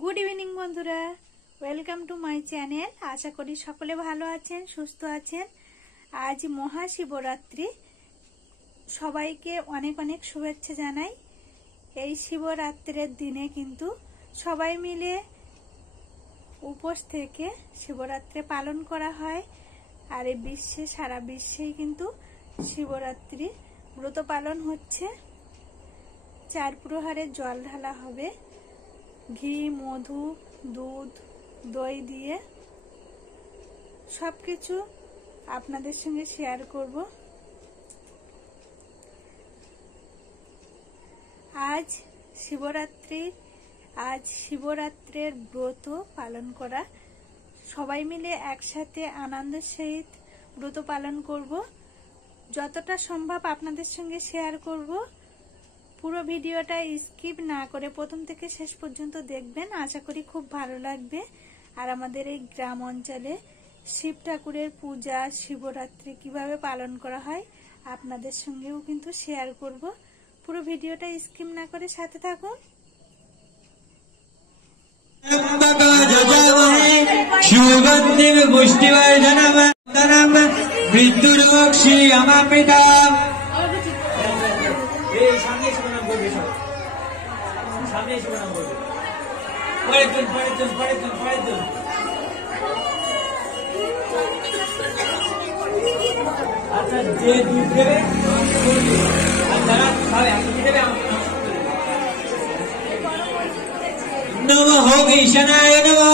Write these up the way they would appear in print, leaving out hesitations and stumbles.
Good evening बंधुरा welcome to my channel. आशा करी सकले भालो आछेन सुस्थ आछेन। आज महाशिवरात्रि सबाइके अनेक अनेक शुभेच्छा जानाई। এই শিবরাত্রির দিনে কিন্তু সবাই মিলে উপোস থেকে শিবরাত্রি পালন করা হয়। আর এই বিশ্বে সারা বিশ্বেই কিন্তু শিবরাত্রি ব্রত পালন হচ্ছে। 4 প্রহরে জল ঢালা হবে ঘি মধু দুধ দই দিয়ে। সবকিছু আপনাদের সঙ্গে শেয়ার করব। आज शिवरात्रिर व्रत पालन करा सबाई मिले एकसाथे आनंदेर सहित व्रत पालन करब। যতটা সম্ভব আপনাদের সঙ্গে শেয়ার করব। পুরো ভিডিওটা স্কিপ না করে প্রথম থেকে শেষ পর্যন্ত দেখবেন। আশা করি খুব ভালো লাগবে। আর আমাদের এই গ্রাম অঞ্চলে শিব ঠাকুরের পূজা শিবরাত্রি কিভাবে পালন করা হয় আপনাদের সঙ্গেও কিন্তু শেয়ার করব। পুরো ভিডিওটা স্কিপ না করে সাথে থাকুন। আচ্ছা যে দুধ দেবে नमो होम ईशानाय नमो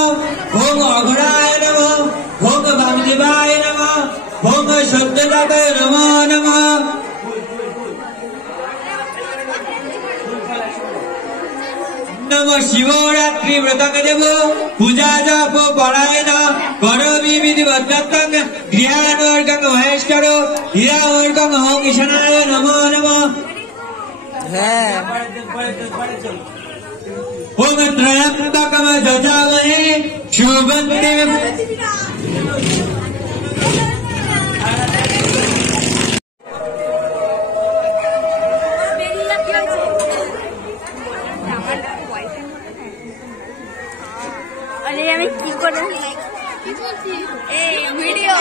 होम अघराय नमो होम वामदेवाय नमो होम शुद्धदाय नमो नमः। नमो शिवरात्रि व्रतक देव पूजा जप परायण करोमि विधिवत्तं गृहाणवर्गं महेश्वरो हिरावर्गं होम ईशानाय नमो नमः। ओम त्रयंबकं यजामहे शुभं ভিডিও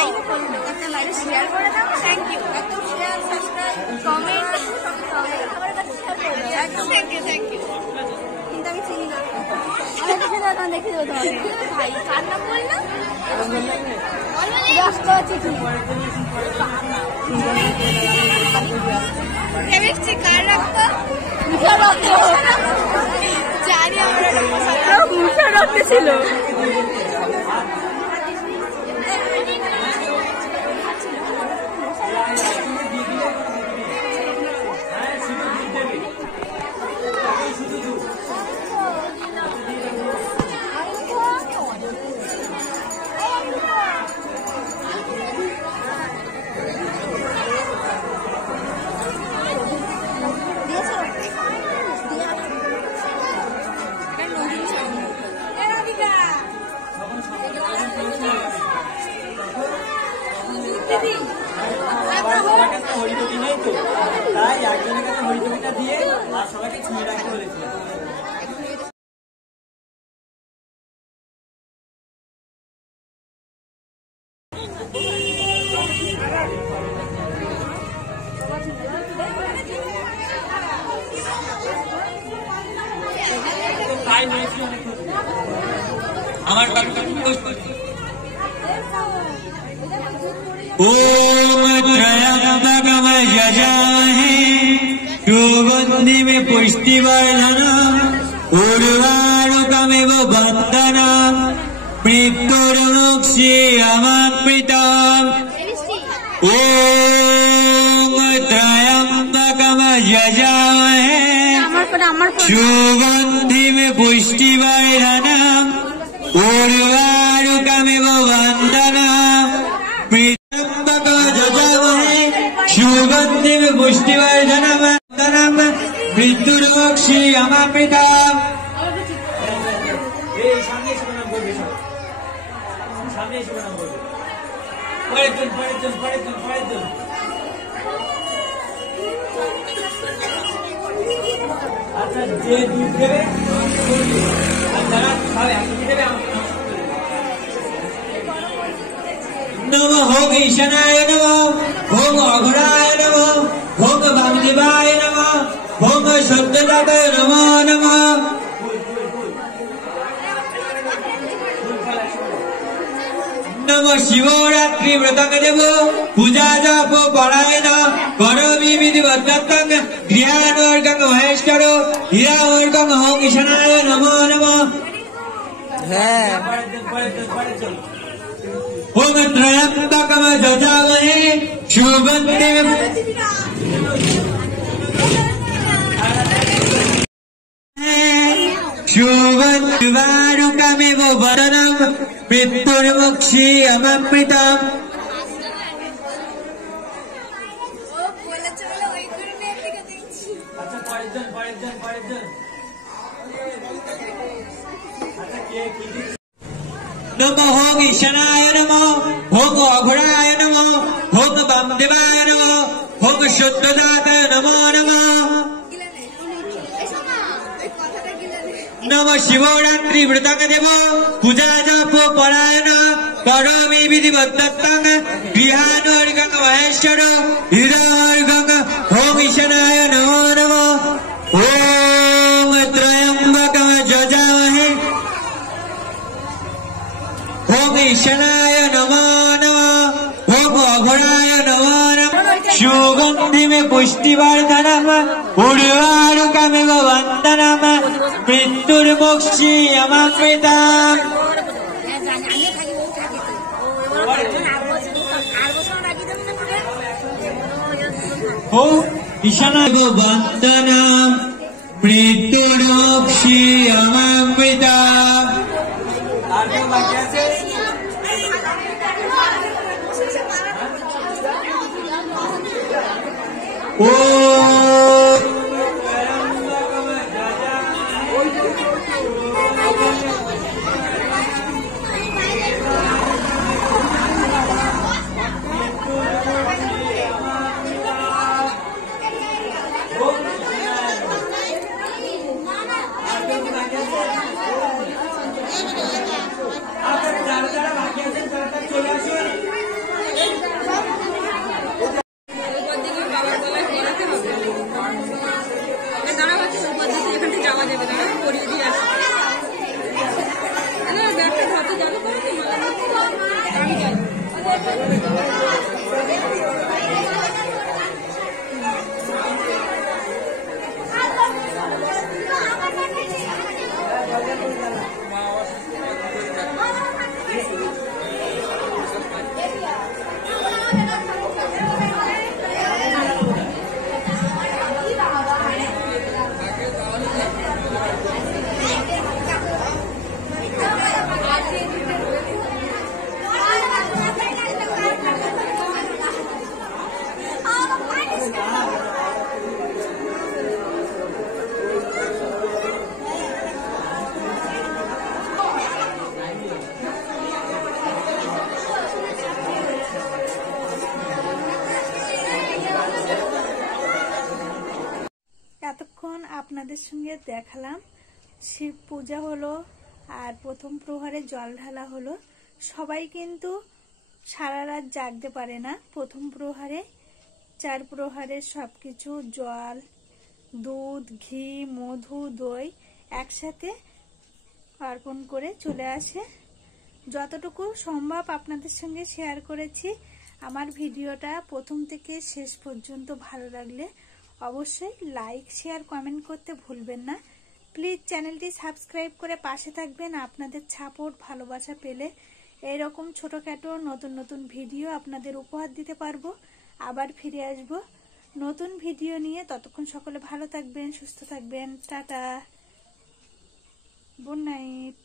শেয়ার করে দাও। Thank you. একদম share subscribe comment thank you thank you. কিন্তু আমি চিনি না। আমি দেখে দেবো তোমাকে। ভাই কার নাম বললাম? ব্যস্ত আছি কি? কেমিস্ট্রি কার রাখতো? মুখা রাখতো। জানি আমরা মুখা রাখতে ছিল। হরিতকি নেই তো তাই একজনের কাছে হরিতকিটা দিয়ে আর সবাইকে ছুঁয়ে রাখতে বলেছিলাম। আমার ओम त्रयंबकं यजामहे सुगंधिं पुष्टिवर्धनम् उर्वारुकमिव बन्धनम् मृत्युर्मुक्षीयमामृतम्। ओम त्रयंबकं यजामहे सुगंधिं पुष्टिवर्धनम् उर्वारुकमिव बन्धनम् सुगंधिं पुष्टिवर्धनम् मृत्युर्मुक्षीयमामृतम्। सामने एসে প্রণাম করবে সব। সামনে এসে প্রণাম করবে। পরের জন। আচ্ছা যে দুধ দেবে আর যারা ঈশানায় নমঃ ওম অঘরায় নমঃ ওম বামদেবায় নমঃ ওম সত্যদাতায় নমো নমঃ। নম শিবরাত্রি ব্রতং দেব পূজা জপ পরায়ণ করবি বিধিবদ্ধং গৃহাণর্গং মহেশ্বর হীরামর্গং ওম ঈশানায় নমো নমঃ। ওম ত্রয়ম্বকম যজামহে শুভন্তিম শুভন্তিবারুকমেব বদনম মৃত্যুর্মুক্ষী অমৃতম। নমঃ ওম ঈশানায় নমঃ ওম অঘরায় নমঃ ওম বামদেবায় নমঃ ওম সত্যদাতায় নমো নমঃ। নম শিবরাত্রি ব্রতং দেব পূজা জপ পরায়ণ করবি বিধিবদ্ধং গৃহাণর্গং মহেশ্বর হীরামর্গং ওম ঈশানায় নমো নমঃ। ওম ত্রয়ম্বকম যজামহে ওম ঈশানায় নমো নমঃ ওম অঘরায় নমো নমঃ। সুগন্ধিমে পুষ্টিবর্ধনম উর্বারুকমেব বন্দনম মৃত্যুর্মুক্ষী অমৃতম। ওম ঈশানায় বন্দনম মৃত্যুর্মুক্ষী অমৃতম। ও এতক্ষণ আপনাদের সঙ্গে দেখালাম শিব পূজা হলো আর প্রথম প্রহরে জল ঢালা হলো। সবাই কিন্তু সারা রাত জাগতে পারে না। প্রথম প্রহরে 4 প্রহরে সবকিছু জল, দুধ, ঘি, মধু, দই একসাথে অর্পণ করে চলে আসে। যতটুকু সম্ভব আপনাদের সঙ্গে শেয়ার করেছি। আমার ভিডিওটা প্রথম থেকে শেষ পর্যন্ত ভালো লাগলে অবশ্যই লাইক, শেয়ার, কমেন্ট করতে ভুলবেন না। প্লিজ চ্যানেলটি সাবস্ক্রাইব করে পাশে থাকবেন। আপনাদের সাপোর্ট, ভালোবাসা পেলে এইরকম ছোটখাটো নতুন নতুন ভিডিও আপনাদের উপহার দিতে পারবো। আবার ফিরে আসব নতুন ভিডিও নিয়ে। ততক্ষণ সকলে ভালো থাকবেন, সুস্থ থাকবেন। Tata, good night.